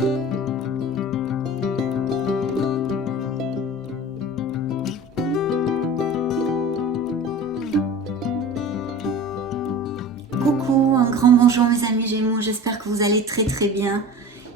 Coucou, un grand bonjour mes amis Gémeaux, j'espère que vous allez très bien.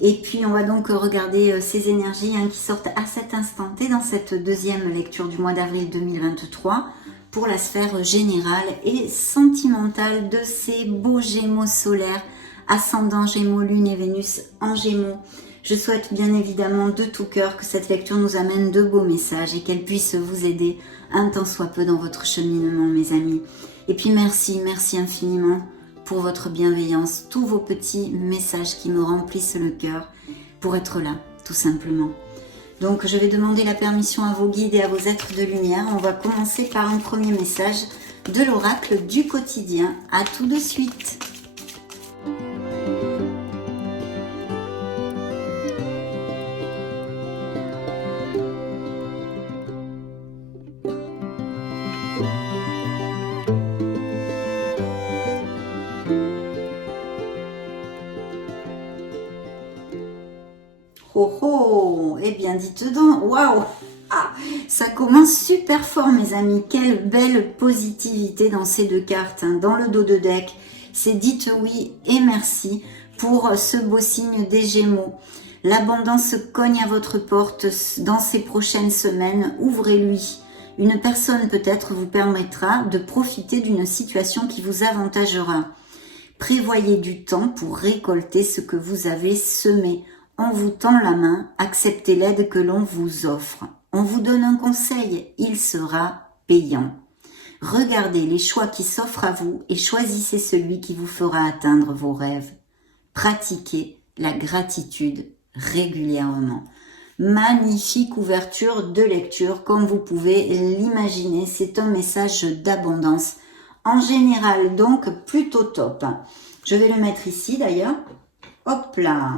Et puis on va donc regarder ces énergies qui sortent à cet instant T dans cette deuxième lecture du mois d'avril 2023 pour la sphère générale et sentimentale de ces beaux Gémeaux solaires, ascendant Gémeaux, Lune et Vénus en Gémeaux. Je souhaite bien évidemment de tout cœur que cette lecture nous amène de beaux messages et qu'elle puisse vous aider un tant soit peu dans votre cheminement mes amis. Et puis merci infiniment pour votre bienveillance, tous vos petits messages qui me remplissent le cœur pour être là, tout simplement. Donc je vais demander la permission à vos guides et à vos êtres de lumière. On va commencer par un premier message de l'oracle du quotidien. À tout de suite. Oh oh, eh bien dites donc, waouh, ça commence super fort mes amis, quelle belle positivité dans ces deux cartes, dans le dos de deck, c'est dites oui et merci pour ce beau signe des Gémeaux. L'abondance cogne à votre porte dans ces prochaines semaines, ouvrez-lui. Une personne peut-être vous permettra de profiter d'une situation qui vous avantagera. Prévoyez du temps pour récolter ce que vous avez semé. On vous tend la main, acceptez l'aide que l'on vous offre. On vous donne un conseil, il sera payant. Regardez les choix qui s'offrent à vous et choisissez celui qui vous fera atteindre vos rêves. Pratiquez la gratitude régulièrement. Magnifique ouverture de lecture, comme vous pouvez l'imaginer, c'est un message d'abondance. En général, donc, plutôt top. Je vais le mettre ici d'ailleurs. Hop là.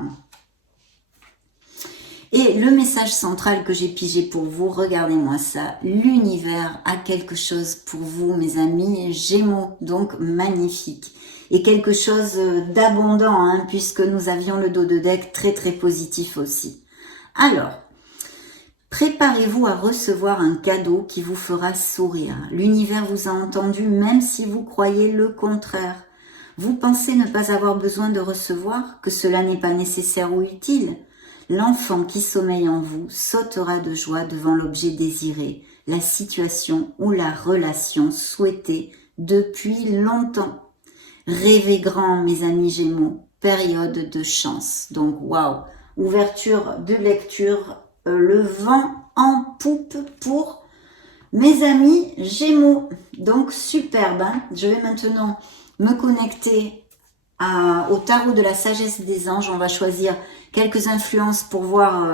Et le message central que j'ai pigé pour vous, regardez-moi ça, l'univers a quelque chose pour vous, mes amis Gémeaux, donc magnifique. Et quelque chose d'abondant, puisque nous avions le dos de deck très positif aussi. Alors, préparez-vous à recevoir un cadeau qui vous fera sourire. L'univers vous a entendu, même si vous croyez le contraire. Vous pensez ne pas avoir besoin de recevoir, que cela n'est pas nécessaire ou utile. L'enfant qui sommeille en vous sautera de joie devant l'objet désiré, la situation ou la relation souhaitée depuis longtemps. Rêvez grand, mes amis Gémeaux, période de chance. Donc, waouh, ouverture de lecture, le vent en poupe pour mes amis Gémeaux. Donc, superbe. Je vais maintenant me connecter au tarot de la sagesse des anges. On va choisir quelques influences pour voir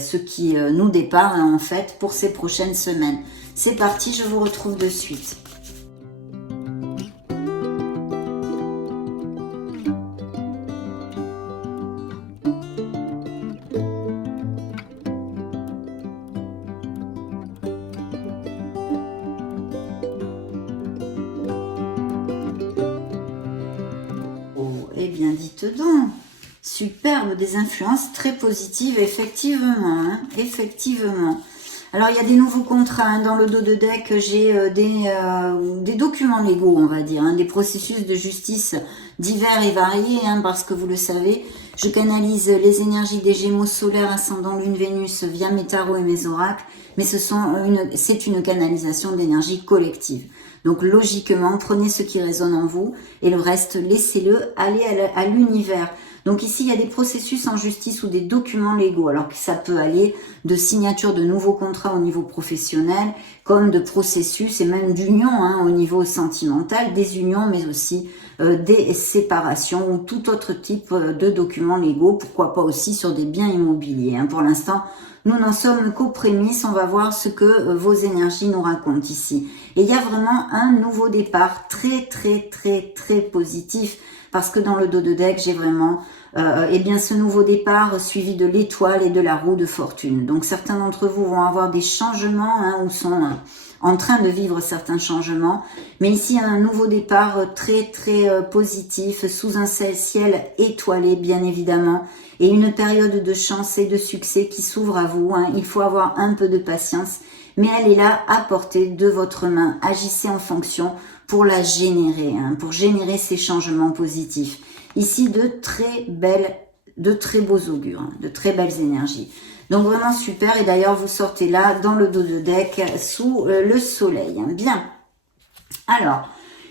ce qui nous départ en fait pour ces prochaines semaines. C'est parti, je vous retrouve de suite. Eh bien, dites donc, superbe, des influences très positives, effectivement, effectivement. Alors, il y a des nouveaux contrats, dans le dos de deck, j'ai des documents légaux, on va dire, des processus de justice divers et variés, parce que vous le savez, je canalise les énergies des Gémeaux solaires, ascendant Lune, Vénus, via mes tarots et mes oracles, mais c'est une canalisation d'énergie collective. Donc logiquement, prenez ce qui résonne en vous et le reste, laissez-le aller à l'univers. Donc ici, il y a des processus en justice ou des documents légaux, alors que ça peut aller de signature de nouveaux contrats au niveau professionnel, comme de processus et même d'union au niveau sentimental, des unions, mais aussi des séparations ou tout autre type de documents légaux, pourquoi pas aussi sur des biens immobiliers. Pour l'instant, nous n'en sommes qu'aux prémices, on va voir ce que vos énergies nous racontent ici. Et il y a vraiment un nouveau départ très positif, parce que dans le dos de deck, j'ai vraiment ce nouveau départ suivi de l'étoile et de la roue de fortune. Donc certains d'entre vous vont avoir des changements ou sont en train de vivre certains changements. Mais ici, un nouveau départ très positif, sous un ciel étoilé, bien évidemment. Et une période de chance et de succès qui s'ouvre à vous. Il faut avoir un peu de patience. Mais elle est là à portée de votre main. Agissez en fonction pour la générer, pour générer ces changements positifs. Ici, de très beaux augures, de très belles énergies. Donc vraiment super, et d'ailleurs vous sortez là dans le dos de deck sous le soleil. Bien, alors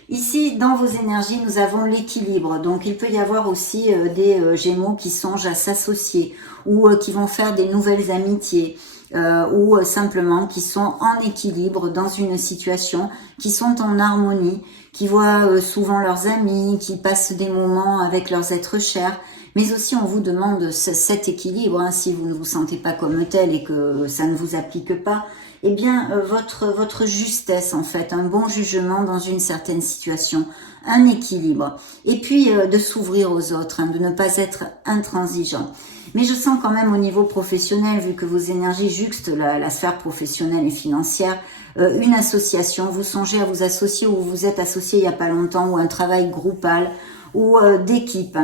ici dans vos énergies nous avons l'équilibre, donc il peut y avoir aussi des Gémeaux qui songent à s'associer ou qui vont faire des nouvelles amitiés. Ou simplement qui sont en équilibre dans une situation, qui sont en harmonie, qui voient souvent leurs amis, qui passent des moments avec leurs êtres chers. Mais aussi, on vous demande cet équilibre, si vous ne vous sentez pas comme tel et que ça ne vous applique pas, eh bien, votre justesse, en fait, un bon jugement dans une certaine situation, un équilibre. Et puis, de s'ouvrir aux autres, de ne pas être intransigeant. Mais je sens quand même au niveau professionnel, vu que vos énergies juxtent la sphère professionnelle et financière, une association, vous songez à vous associer ou vous vous êtes associé il n'y a pas longtemps, ou un travail groupal, ou d'équipe,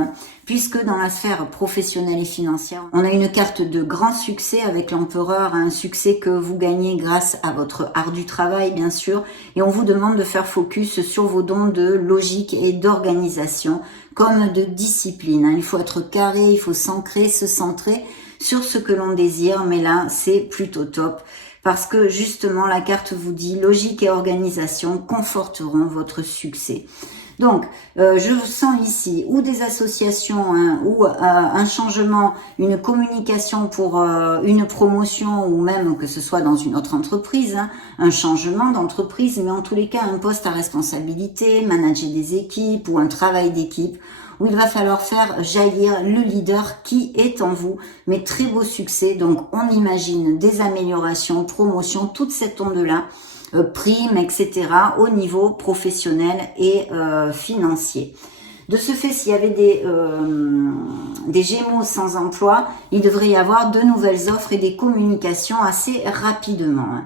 puisque dans la sphère professionnelle et financière, on a une carte de grand succès avec l'empereur, un succès que vous gagnez grâce à votre art du travail, bien sûr, et on vous demande de faire focus sur vos dons de logique et d'organisation, comme de discipline. Il faut être carré, il faut s'ancrer, se centrer sur ce que l'on désire, mais là, c'est plutôt top. Parce que justement, la carte vous dit logique et organisation conforteront votre succès. Donc, je sens ici ou des associations ou un changement, une communication pour une promotion ou même que ce soit dans une autre entreprise, un changement d'entreprise, mais en tous les cas un poste à responsabilité, manager des équipes ou un travail d'équipe où il va falloir faire jaillir le leader qui est en vous, mais très beau succès. Donc, on imagine des améliorations, promotions, toute cette onde-là, primes, etc. au niveau professionnel et financier. De ce fait, s'il y avait des Gémeaux sans emploi, il devrait y avoir de nouvelles offres et des communications assez rapidement.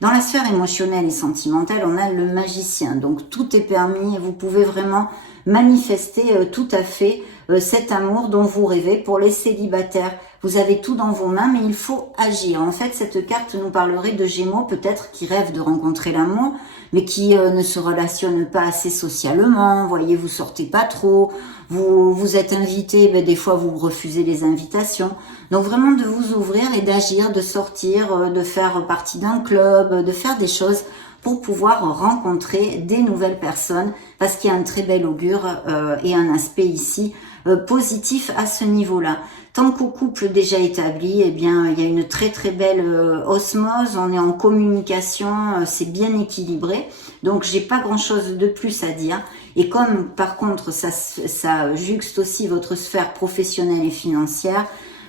Dans la sphère émotionnelle et sentimentale, on a le magicien. Donc tout est permis et vous pouvez vraiment manifester tout à fait cet amour dont vous rêvez. Pour les célibataires, vous avez tout dans vos mains, mais il faut agir. En fait, cette carte nous parlerait de Gémeaux, peut-être qui rêvent de rencontrer l'amour, mais qui ne se relationnent pas assez socialement. Vous voyez, vous sortez pas trop, vous êtes invité, mais des fois vous refusez les invitations. Donc vraiment de vous ouvrir et d'agir, de sortir, de faire partie d'un club, de faire des choses pour pouvoir rencontrer des nouvelles personnes, parce qu'il y a un très bel augure et un aspect ici positif à ce niveau-là. Tant qu'au couple déjà établi, eh bien, il y a une très belle osmose, on est en communication, c'est bien équilibré. Donc, j'ai pas grand-chose de plus à dire. Et comme, par contre, ça juxte aussi votre sphère professionnelle et financière,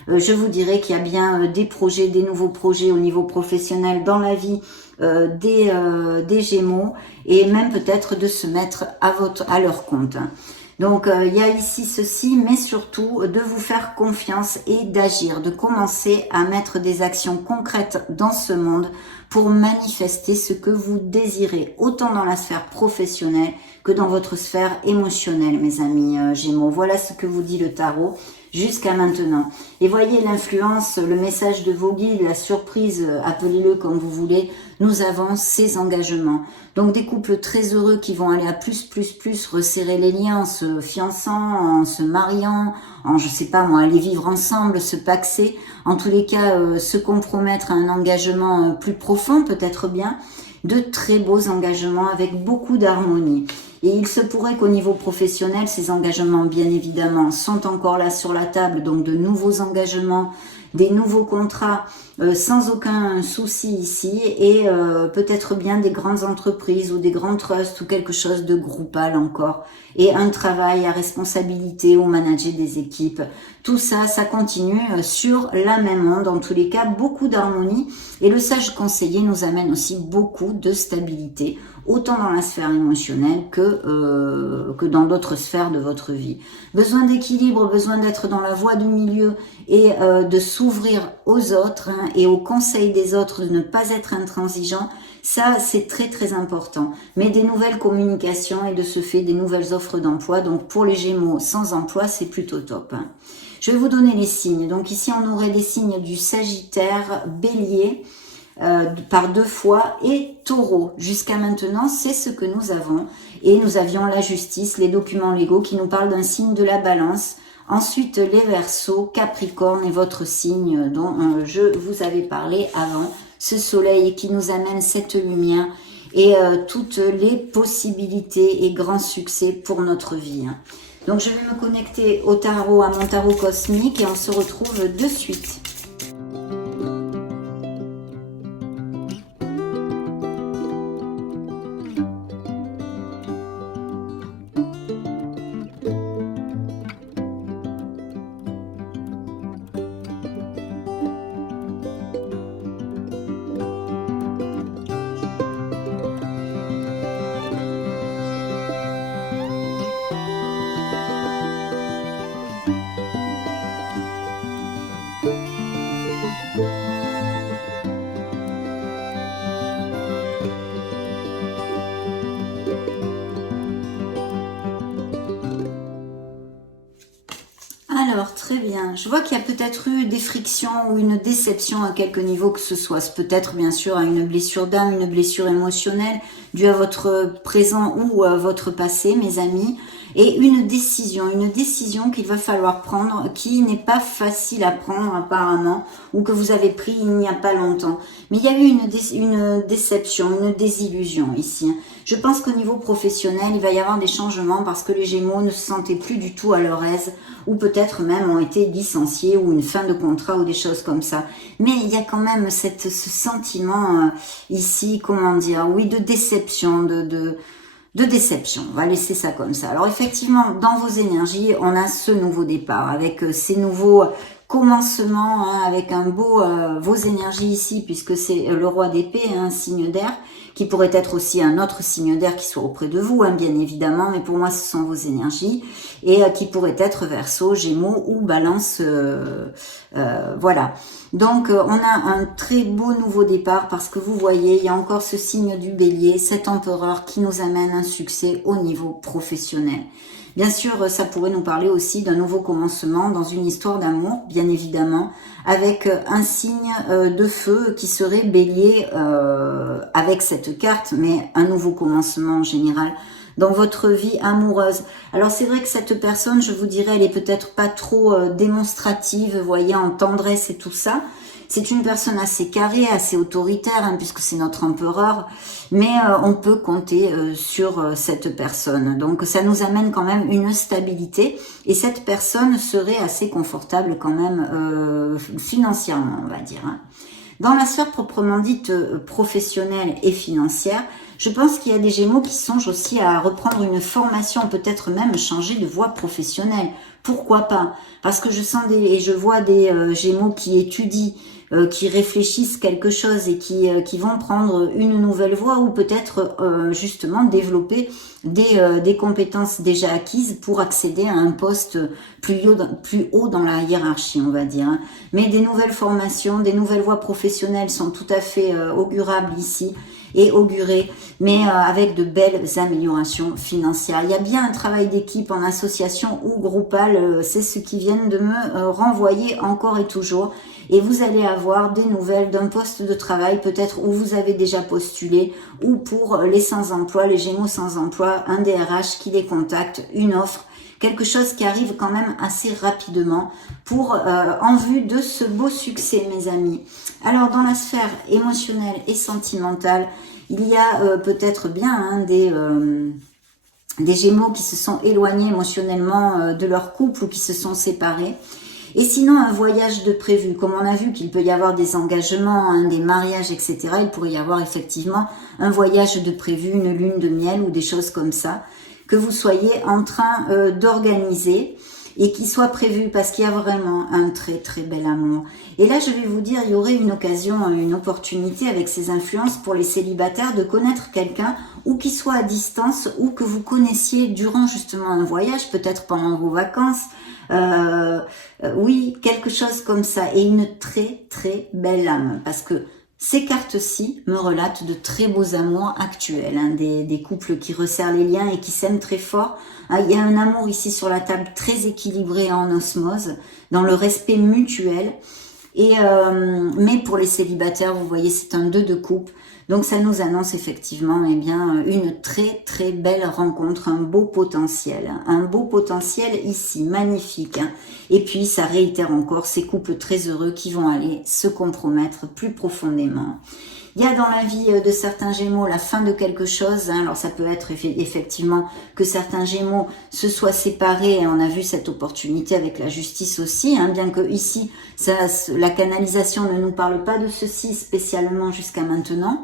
je vous dirais qu'il y a bien des projets, des nouveaux projets au niveau professionnel dans la vie des Gémeaux, et même peut-être de se mettre à leur compte. Donc, il y a ici ceci, mais surtout de vous faire confiance et d'agir, de commencer à mettre des actions concrètes dans ce monde pour manifester ce que vous désirez, autant dans la sphère professionnelle que dans votre sphère émotionnelle, mes amis Gémeaux. Voilà ce que vous dit le tarot jusqu'à maintenant. Et voyez l'influence, le message de vos guides, la surprise, appelez-le comme vous voulez, nous avons ces engagements. Donc des couples très heureux qui vont aller à plus, resserrer les liens en se fiançant, en se mariant, en, je sais pas moi, aller vivre ensemble, se paxer, en tous les cas se compromettre à un engagement plus profond, peut-être bien, de très beaux engagements avec beaucoup d'harmonie. Et il se pourrait qu'au niveau professionnel, ces engagements, bien évidemment, sont encore là sur la table, donc de nouveaux engagements, des nouveaux contrats, sans aucun souci ici, et peut-être bien des grandes entreprises ou des grands trusts ou quelque chose de groupal encore, et un travail à responsabilité ou manager des équipes. Tout ça, ça continue sur la même onde, en tous les cas, beaucoup d'harmonie, et le sage conseiller nous amène aussi beaucoup de stabilité, autant dans la sphère émotionnelle que dans d'autres sphères de votre vie. Besoin d'équilibre, besoin d'être dans la voie du milieu et de s'ouvrir aux autres hein, et aux conseils des autres, de ne pas être intransigeant, ça c'est très très important. Mais des nouvelles communications et de ce fait des nouvelles offres d'emploi, donc pour les Gémeaux sans emploi, c'est plutôt top. Hein. Je vais vous donner les signes. Donc ici on aurait les signes du Sagittaire, Bélier, par 2 fois et Taureau. Jusqu'à maintenant, c'est ce que nous avons. Et nous avions la justice, les documents légaux qui nous parlent d'un signe de la Balance. Ensuite, les Verseaux, Capricorne et votre signe dont je vous avais parlé avant. Ce soleil qui nous amène cette lumière et toutes les possibilités et grands succès pour notre vie. Hein. Donc, je vais me connecter au tarot, à mon tarot cosmique et on se retrouve de suite. Alors, très bien. Je vois qu'il y a peut-être eu des frictions ou une déception à quelque niveau que ce soit. C'est peut-être bien sûr à une blessure d'âme, une blessure émotionnelle due à votre présent ou à votre passé, mes amis. Et une décision qu'il va falloir prendre, qui n'est pas facile à prendre apparemment, ou que vous avez pris il n'y a pas longtemps. Mais il y a eu une déception, une désillusion ici. Je pense qu'au niveau professionnel, il va y avoir des changements parce que les Gémeaux ne se sentaient plus du tout à leur aise, ou peut-être même ont été licenciés, ou une fin de contrat, ou des choses comme ça. Mais il y a quand même ce sentiment ici, comment dire, oui, de déception, de déception, on va laisser ça comme ça. Alors effectivement, dans vos énergies, on a ce nouveau départ, avec ces nouveaux commencements, hein, avec un beau, vos énergies ici, puisque c'est le roi d'épée, hein, un signe d'air, qui pourrait être aussi un autre signe d'air qui soit auprès de vous, hein, bien évidemment, mais pour moi ce sont vos énergies, et qui pourrait être Verseau, Gémeaux ou Balance, voilà. Donc on a un très beau nouveau départ parce que vous voyez, il y a encore ce signe du Bélier, cet empereur qui nous amène un succès au niveau professionnel. Bien sûr, ça pourrait nous parler aussi d'un nouveau commencement dans une histoire d'amour, bien évidemment, avec un signe de feu qui serait Bélier avec cette carte, mais un nouveau commencement en général dans votre vie amoureuse. Alors c'est vrai que cette personne, je vous dirais, elle est peut-être pas trop démonstrative, vous voyez, en tendresse et tout ça. C'est une personne assez carrée, assez autoritaire, hein, puisque c'est notre empereur, mais on peut compter sur cette personne. Donc ça nous amène quand même une stabilité, et cette personne serait assez confortable quand même financièrement, on va dire. Hein. Dans la sphère proprement dite professionnelle et financière, je pense qu'il y a des Gémeaux qui songent aussi à reprendre une formation, peut-être même changer de voie professionnelle. Pourquoi pas? Parce que je sens et je vois des Gémeaux qui étudient, qui réfléchissent quelque chose et qui vont prendre une nouvelle voie, ou peut-être justement développer des compétences déjà acquises pour accéder à un poste plus haut dans la hiérarchie, on va dire. Hein. Mais des nouvelles formations, des nouvelles voies professionnelles sont tout à fait augurables ici et augurées, mais avec de belles améliorations financières. Il y a bien un travail d'équipe en association ou groupal, c'est ce qui viennent de me renvoyer encore et toujours. Et vous allez avoir des nouvelles d'un poste de travail, peut-être où vous avez déjà postulé, ou pour les sans-emploi, les Gémeaux sans emploi, un DRH qui les contacte, une offre, quelque chose qui arrive quand même assez rapidement pour en vue de ce beau succès, mes amis. Alors, dans la sphère émotionnelle et sentimentale, il y a peut-être bien hein, des Gémeaux qui se sont éloignés émotionnellement de leur couple ou qui se sont séparés. Et sinon, un voyage de prévu. Comme on a vu qu'il peut y avoir des engagements, hein, des mariages, etc., il pourrait y avoir effectivement un voyage de prévu, une lune de miel ou des choses comme ça, que vous soyez en train d'organiser et qui soit prévu parce qu'il y a vraiment un très très bel amour. Et là, je vais vous dire, il y aurait une occasion, une opportunité avec ces influences pour les célibataires de connaître quelqu'un ou qui soit à distance ou que vous connaissiez durant justement un voyage, peut-être pendant vos vacances, Oui, quelque chose comme ça. Et une très très belle âme. Parce que ces cartes-ci me relatent de très beaux amours actuels, hein, des couples qui resserrent les liens et qui s'aiment très fort. Ah, il y a un amour ici sur la table très équilibré en osmose, dans le respect mutuel. Et mais pour les célibataires, vous voyez, c'est un 2 de coupe. Donc ça nous annonce effectivement bien une très très belle rencontre, un beau potentiel ici, magnifique. Hein. Et puis ça réitère encore ces couples très heureux qui vont aller se compromettre plus profondément. Il y a dans la vie de certains Gémeaux la fin de quelque chose. Hein. Alors ça peut être effectivement que certains Gémeaux se soient séparés. Et on a vu cette opportunité avec la justice aussi. Hein, bien que ici, la canalisation ne nous parle pas de ceci spécialement jusqu'à maintenant.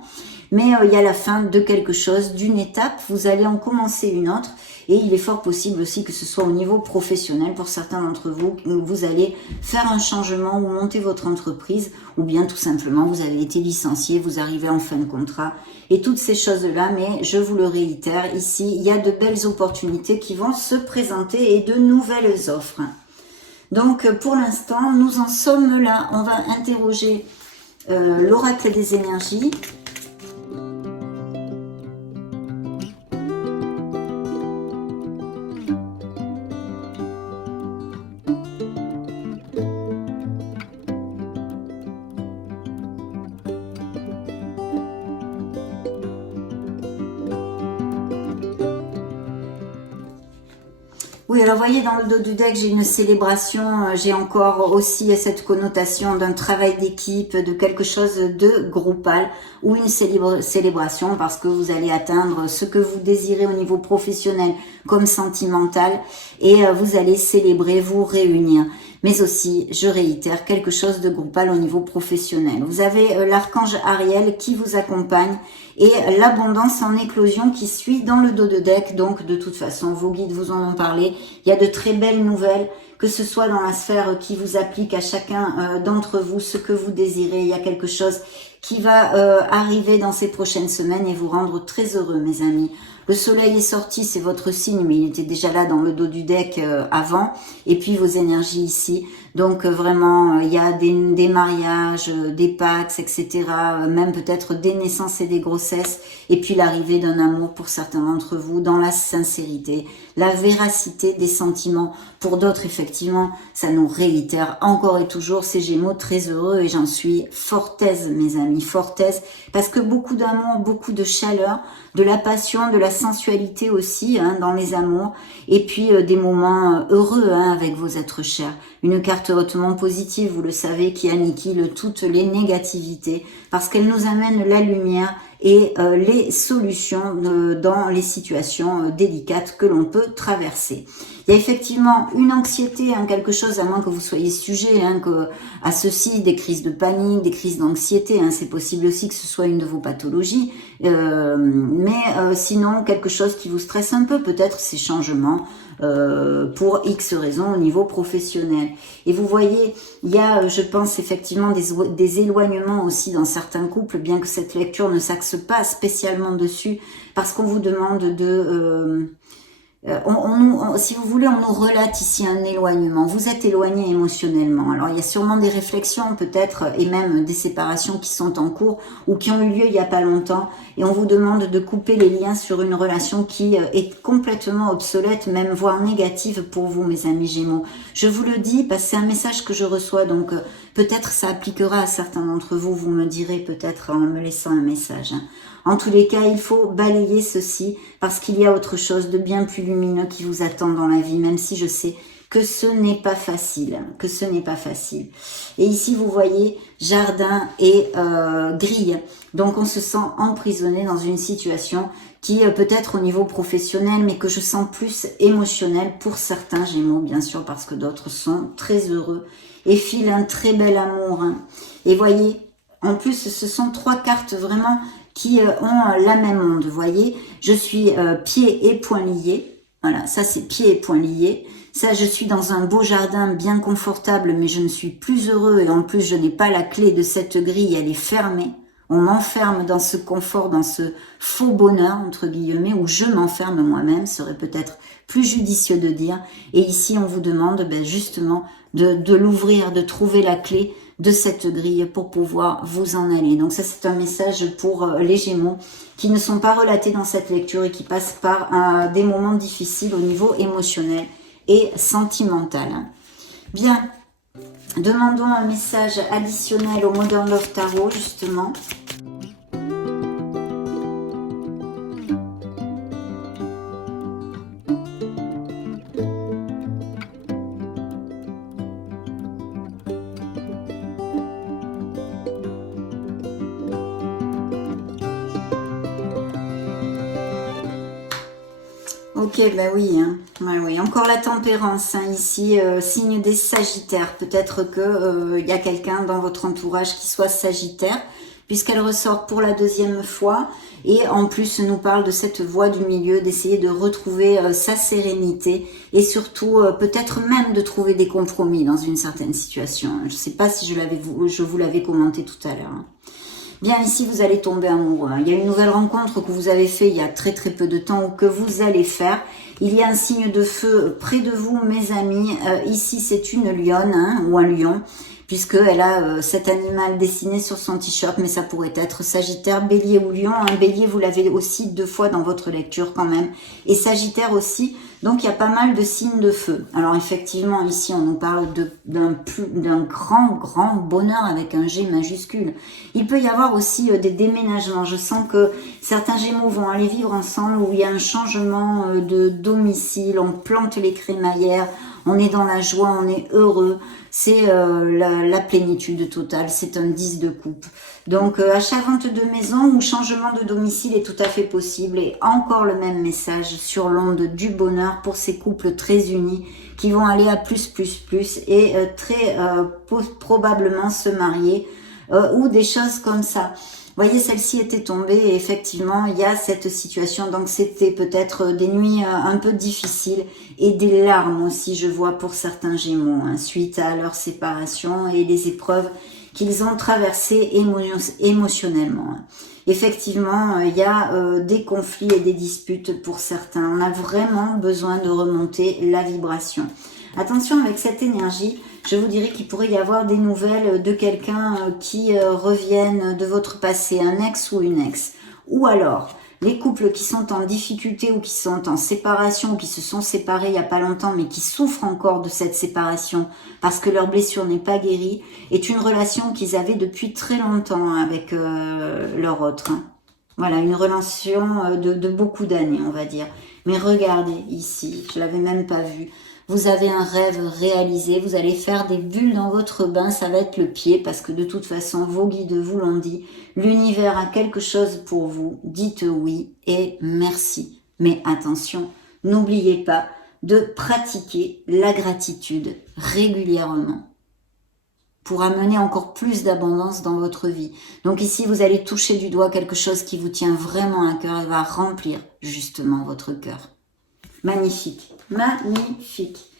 Mais il y a la fin de quelque chose, d'une étape. Vous allez en commencer une autre. Et il est fort possible aussi que ce soit au niveau professionnel pour certains d'entre vous. Vous allez faire un changement ou monter votre entreprise. Ou bien tout simplement, vous avez été licencié, vous arrivez en fin de contrat. Et toutes ces choses-là, mais je vous le réitère, ici, il y a de belles opportunités qui vont se présenter et de nouvelles offres. Donc pour l'instant, nous en sommes là. On va interroger l'oracle des énergies. Oui, alors vous voyez, dans le dos du deck, j'ai une célébration, j'ai encore aussi cette connotation d'un travail d'équipe, de quelque chose de groupal, ou une célébration parce que vous allez atteindre ce que vous désirez au niveau professionnel comme sentimental, et vous allez célébrer, vous réunir. Mais aussi, je réitère, quelque chose de groupal au niveau professionnel. Vous avez l'archange Ariel qui vous accompagne, et l'abondance en éclosion qui suit dans le dos de deck. Donc de toute façon, vos guides vous en ont parlé. Il y a de très belles nouvelles, que ce soit dans la sphère qui vous applique à chacun d'entre vous, ce que vous désirez. Il y a quelque chose qui va arriver dans ces prochaines semaines et vous rendre très heureux, mes amis. Le soleil est sorti, c'est votre signe, mais il était déjà là dans le dos du deck avant. Et puis vos énergies ici. Donc vraiment, il y a des mariages, des pax, etc. Même peut-être des naissances et des grossesses. Et puis l'arrivée d'un amour pour certains d'entre vous dans la sincérité, la véracité des sentiments. Pour d'autres, effectivement, ça nous réitère encore et toujours ces Gémeaux très heureux. Et j'en suis fort aise, mes amis, fort aise. Parce que beaucoup d'amour, beaucoup de chaleur, de la passion, de la sensualité aussi hein, dans les amours. Et puis des moments heureux hein, avec vos êtres chers. Une carte hautement positive, vous le savez, qui anniquile toutes les négativités parce qu'elle nous amène la lumière et les solutions dans les situations délicates que l'on peut traverser. Il y a effectivement une anxiété, hein, quelque chose, à moins que vous soyez sujet hein, à ceci, des crises de panique, des crises d'anxiété. Hein, c'est possible aussi que ce soit une de vos pathologies. Mais sinon, quelque chose qui vous stresse un peu, peut-être ces changements pour X raisons au niveau professionnel. Et vous voyez, il y a, je pense, effectivement des éloignements aussi dans certains couples, bien que cette lecture ne s'axe pas spécialement dessus, parce qu'on vous demande de... si vous voulez, on nous relate ici un éloignement. Vous êtes éloigné émotionnellement. Alors, il y a sûrement des réflexions peut-être et même des séparations qui sont en cours ou qui ont eu lieu il n'y a pas longtemps. Et on vous demande de couper les liens sur une relation qui est complètement obsolète, même voire négative pour vous, mes amis Gémeaux. Je vous le dis parce que c'est un message que je reçois. Donc, peut-être ça appliquera à certains d'entre vous. Vous me direz peut-être en me laissant un message. Hein. En tous les cas, il faut balayer ceci parce qu'il y a autre chose de bien plus lumineux qui vous attend dans la vie, même si je sais que ce n'est pas facile, Et ici, vous voyez jardin et grille. Donc, on se sent emprisonné dans une situation qui peut être au niveau professionnel, mais que je sens plus émotionnel pour certains Gémeaux, bien sûr, parce que d'autres sont très heureux et filent un très bel amour. Hein. Et voyez, en plus, ce sont 3 cartes vraiment qui ont la même onde, vous voyez. Je suis pieds et poings liés. Voilà, ça c'est pieds et poings liés. Ça, je suis dans un beau jardin bien confortable, mais je ne suis plus heureux. Et en plus, je n'ai pas la clé de cette grille, elle est fermée. On m'enferme dans ce confort, dans ce faux bonheur, entre guillemets, où je m'enferme moi-même, serait peut-être plus judicieux de dire. Et ici, on vous demande justement de l'ouvrir, de trouver la clé de cette grille pour pouvoir vous en aller. Donc ça, c'est un message pour les Gémeaux qui ne sont pas relatés dans cette lecture et qui passent par des moments difficiles au niveau émotionnel et sentimental. Bien, demandons un message additionnel au Modern Love Tarot, justement. Ok, bah oui, hein. Ouais, oui. Encore la tempérance, hein, ici, signe des Sagittaires. Peut-être que y a quelqu'un dans votre entourage qui soit Sagittaire, puisqu'elle ressort pour la deuxième fois, et en plus nous parle de cette voie du milieu, d'essayer de retrouver sa sérénité, et surtout peut-être même de trouver des compromis dans une certaine situation. Je ne sais pas si je vous l'avais commenté tout à l'heure. Hein. Bien, ici, vous allez tomber amoureux. Il y a une nouvelle rencontre que vous avez fait il y a très très peu de temps ou que vous allez faire. Il y a un signe de feu près de vous, mes amis. Ici, c'est une lionne hein, ou un lion, puisqu'elle a cet animal dessiné sur son t-shirt, mais ça pourrait être Sagittaire, Bélier ou Lion. Un Bélier, vous l'avez aussi 2 fois dans votre lecture quand même. Et Sagittaire aussi. Donc, il y a pas mal de signes de feu. Alors, effectivement, ici, on nous parle d'un grand bonheur avec un G majuscule. Il peut y avoir aussi des déménagements. Je sens que certains Gémeaux vont aller vivre ensemble où il y a un changement de domicile. On plante les crémaillères. On est dans la joie, on est heureux. C'est la plénitude totale. C'est un 10 de coupe. Donc, achat vente de maison ou changement de domicile est tout à fait possible. Et encore le même message sur l'onde du bonheur pour ces couples très unis qui vont aller à plus et très probablement se marier ou des choses comme ça. Vous voyez, celle-ci était tombée et effectivement, il y a cette situation. Donc, c'était peut-être des nuits un peu difficiles et des larmes aussi, je vois, pour certains Gémeaux, hein, suite à leur séparation et les épreuves qu'ils ont traversées émotionnellement. Effectivement, il y a des conflits et des disputes pour certains. On a vraiment besoin de remonter la vibration. Attention avec cette énergie, je vous dirais qu'il pourrait y avoir des nouvelles de quelqu'un qui reviennent de votre passé, un ex ou une ex. Ou alors, les couples qui sont en difficulté ou qui sont en séparation ou qui se sont séparés il n'y a pas longtemps mais qui souffrent encore de cette séparation parce que leur blessure n'est pas guérie, est une relation qu'ils avaient depuis très longtemps avec leur autre. Hein. Voilà, une relation de beaucoup d'années, on va dire. Mais regardez ici, je l'avais même pas vu. Vous avez un rêve réalisé, vous allez faire des bulles dans votre bain, ça va être le pied parce que de toute façon, vos guides vous l'ont dit, l'univers a quelque chose pour vous, dites oui et merci. Mais attention, n'oubliez pas de pratiquer la gratitude régulièrement pour amener encore plus d'abondance dans votre vie. Donc ici, vous allez toucher du doigt quelque chose qui vous tient vraiment à cœur et va remplir justement votre cœur. Magnifique, magnifique.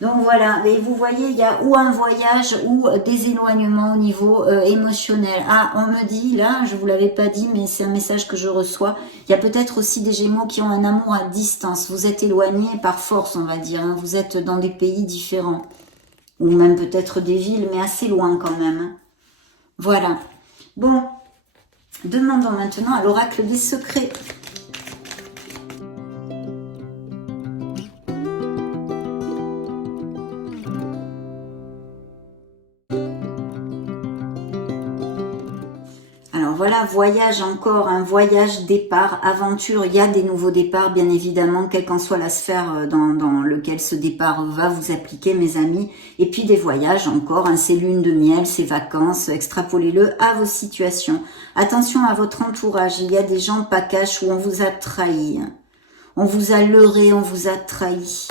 Donc voilà, et vous voyez, il y a ou un voyage ou des éloignements au niveau émotionnel. Ah, on me dit, là, je vous l'avais pas dit, mais c'est un message que je reçois. Il y a peut-être aussi des Gémeaux qui ont un amour à distance. Vous êtes éloignés par force, on va dire. Hein. Vous êtes dans des pays différents. Ou même peut-être des villes, mais assez loin quand même. Hein. Voilà. Bon, demandons maintenant à l'oracle des secrets. Alors voilà, voyage encore, un voyage, départ, aventure. Il y a des nouveaux départs, bien évidemment, quelle qu'en soit la sphère dans lequel ce départ va vous appliquer, mes amis. Et puis des voyages encore, hein, c'est lune de miel, c'est vacances, extrapolez-le à vos situations. Attention à votre entourage, il y a des gens pas cash où on vous a trahi. On vous a leurré, on vous a trahi.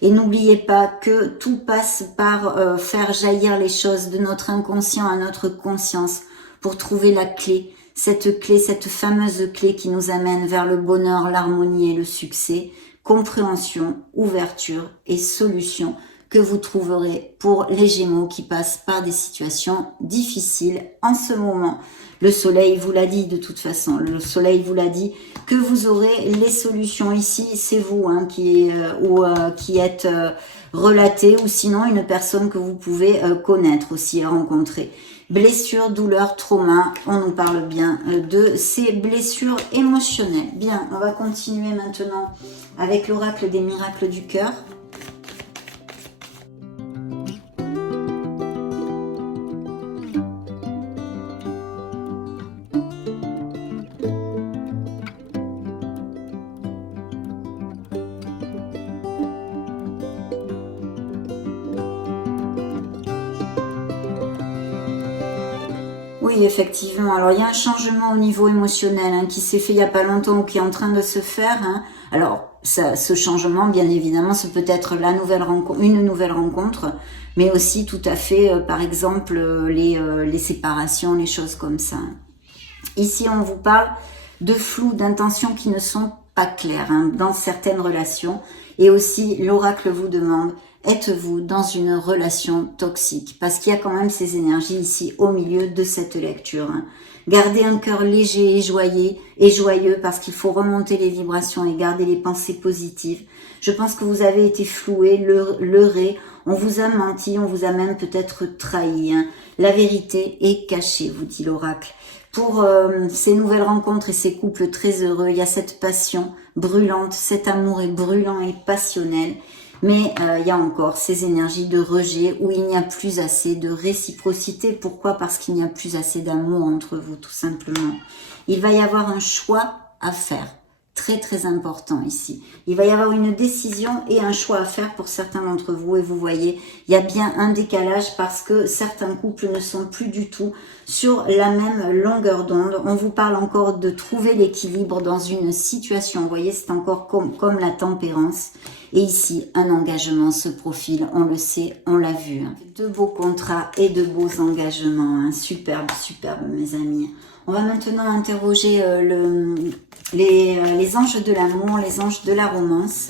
Et n'oubliez pas que tout passe par faire jaillir les choses de notre inconscient à notre conscience, pour trouver la clé, cette fameuse clé qui nous amène vers le bonheur, l'harmonie et le succès, compréhension, ouverture et solution que vous trouverez pour les Gémeaux qui passent par des situations difficiles en ce moment. Le soleil vous l'a dit de toute façon, le soleil vous l'a dit que vous aurez les solutions ici, c'est vous hein, qui êtes relaté ou sinon une personne que vous pouvez connaître aussi, rencontrer. Blessures, douleurs, trauma, on nous parle bien de ces blessures émotionnelles. Bien, on va continuer maintenant avec l'oracle des miracles du cœur. Oui, effectivement. Alors, il y a un changement au niveau émotionnel hein, qui s'est fait il n'y a pas longtemps ou qui est en train de se faire. Hein. Alors, ce changement, bien évidemment, ce peut être une nouvelle rencontre, mais aussi tout à fait, par exemple, les séparations, les choses comme ça. Ici, on vous parle de flou, d'intentions qui ne sont pas claires hein, dans certaines relations. Et aussi, l'oracle vous demande, êtes-vous dans une relation toxique? Parce qu'il y a quand même ces énergies ici au milieu de cette lecture. Hein. Gardez un cœur léger et joyeux parce qu'il faut remonter les vibrations et garder les pensées positives. Je pense que vous avez été floué, leurré, on vous a menti, on vous a même peut-être trahi. Hein. La vérité est cachée, vous dit l'oracle. Pour ces nouvelles rencontres et ces couples très heureux, il y a cette passion brûlante, cet amour est brûlant et passionnel. Mais il y a encore ces énergies de rejet où il n'y a plus assez de réciprocité. Pourquoi? Parce qu'il n'y a plus assez d'amour entre vous, tout simplement. Il va y avoir un choix à faire. Très très important ici. Il va y avoir une décision et un choix à faire pour certains d'entre vous. Et vous voyez, il y a bien un décalage parce que certains couples ne sont plus du tout sur la même longueur d'onde. On vous parle encore de trouver l'équilibre dans une situation. Vous voyez, c'est encore comme la tempérance. Et ici, un engagement se profile. On le sait, on l'a vu. Hein. De beaux contrats et de beaux engagements. Hein. Superbe, superbe mes amis. On va maintenant interroger les anges de l'amour, les anges de la romance.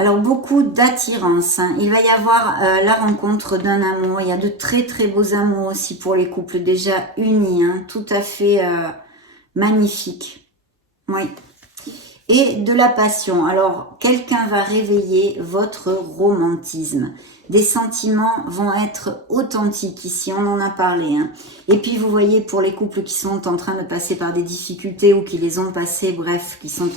Alors, beaucoup d'attirance. Hein. Il va y avoir la rencontre d'un amour. Il y a de très très beaux amours aussi pour les couples déjà unis. Hein. Tout à fait magnifique. Oui. Et de la passion. Alors, quelqu'un va réveiller votre romantisme. Des sentiments vont être authentiques ici, on en a parlé. Hein. Et puis, vous voyez, pour les couples qui sont en train de passer par des difficultés ou qui les ont passées, bref, qui sont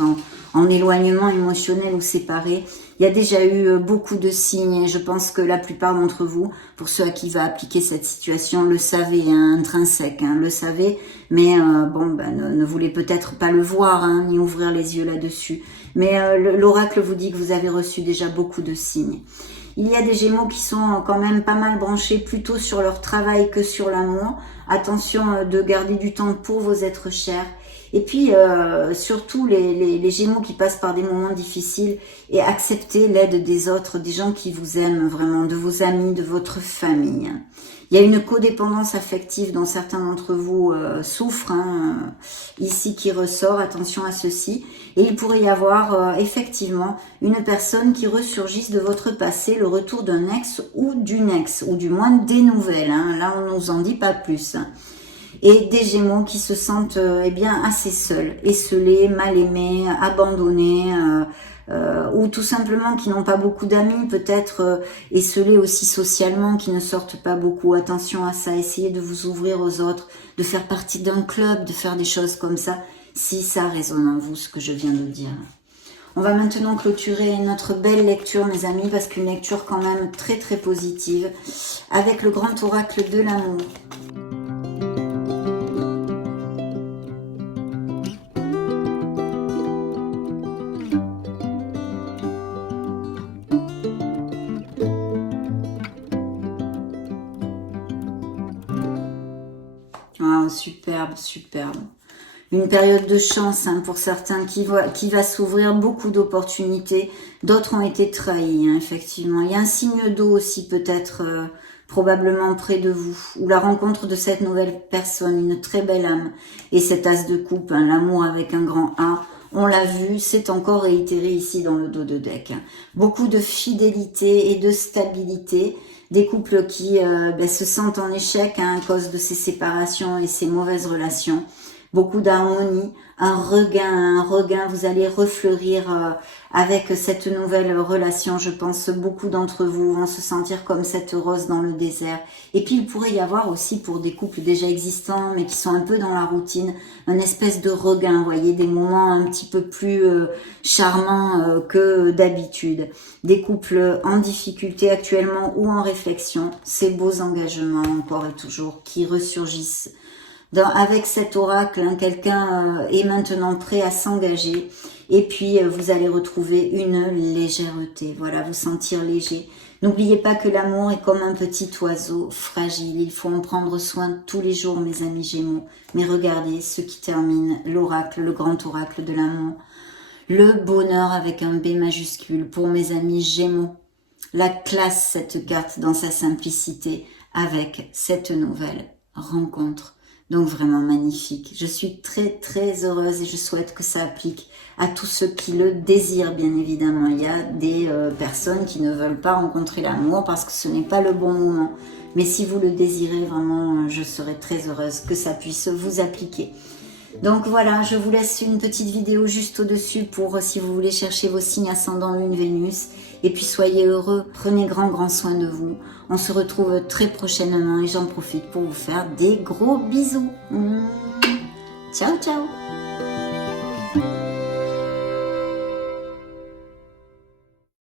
en éloignement émotionnel ou séparés, il y a déjà eu beaucoup de signes et je pense que la plupart d'entre vous, pour ceux à qui va appliquer cette situation, le savez, hein, intrinsèque, hein, le savez, mais ne voulez peut-être pas le voir, hein, ni ouvrir les yeux là-dessus. Mais l'oracle vous dit que vous avez reçu déjà beaucoup de signes. Il y a des Gémeaux qui sont quand même pas mal branchés plutôt sur leur travail que sur l'amour. Attention de garder du temps pour vos êtres chers. Et puis, surtout, les Gémeaux qui passent par des moments difficiles et accepter l'aide des autres, des gens qui vous aiment vraiment, de vos amis, de votre famille. Il y a une codépendance affective dont certains d'entre vous souffrent, hein, ici qui ressort, attention à ceci. Et il pourrait y avoir effectivement une personne qui ressurgisse de votre passé, le retour d'un ex ou d'une ex, ou du moins des nouvelles. Hein. Là, on ne nous en dit pas plus. Et des Gémeaux qui se sentent bien assez seuls, esselés, mal aimés, abandonnés, ou tout simplement qui n'ont pas beaucoup d'amis, peut-être esselés aussi socialement, qui ne sortent pas beaucoup. Attention à ça, essayez de vous ouvrir aux autres, de faire partie d'un club, de faire des choses comme ça, si ça résonne en vous, ce que je viens de dire. On va maintenant clôturer notre belle lecture, mes amis, parce qu'une lecture quand même très très positive, avec le grand oracle de l'amour. Ah, superbe, superbe. Une période de chance hein, pour certains qui va s'ouvrir, beaucoup d'opportunités. D'autres ont été trahis, hein, effectivement. Il y a un signe d'eau aussi peut-être probablement près de vous. Ou la rencontre de cette nouvelle personne, une très belle âme. Et cet as de coupe, hein, l'amour avec un grand A. On l'a vu, c'est encore réitéré ici dans le dos de deck. Beaucoup de fidélité et de stabilité. Des couples qui se sentent en échec hein, à cause de ces séparations et ces mauvaises relations. Beaucoup d'harmonie, un regain, vous allez refleurir avec cette nouvelle relation. Je pense beaucoup d'entre vous vont se sentir comme cette rose dans le désert. Et puis il pourrait y avoir aussi pour des couples déjà existants mais qui sont un peu dans la routine, un espèce de regain, vous voyez, des moments un petit peu plus charmants que d'habitude. Des couples en difficulté actuellement ou en réflexion, ces beaux engagements encore et toujours qui ressurgissent. Avec cet oracle, hein, quelqu'un est maintenant prêt à s'engager et puis vous allez retrouver une légèreté, voilà, vous sentir léger. N'oubliez pas que l'amour est comme un petit oiseau fragile, il faut en prendre soin tous les jours mes amis Gémeaux. Mais regardez ce qui termine l'oracle, le grand oracle de l'amour. Le bonheur avec un B majuscule pour mes amis Gémeaux. La classe, cette carte dans sa simplicité avec cette nouvelle rencontre. Donc vraiment magnifique. Je suis très très heureuse et je souhaite que ça applique à tous ceux qui le désirent bien évidemment. Il y a des personnes qui ne veulent pas rencontrer l'amour parce que ce n'est pas le bon moment. Mais si vous le désirez vraiment, je serai très heureuse que ça puisse vous appliquer. Donc voilà, je vous laisse une petite vidéo juste au-dessus pour si vous voulez chercher vos signes ascendant Lune, Vénus. Et puis soyez heureux, prenez grand soin de vous. On se retrouve très prochainement et j'en profite pour vous faire des gros bisous. Ciao ciao.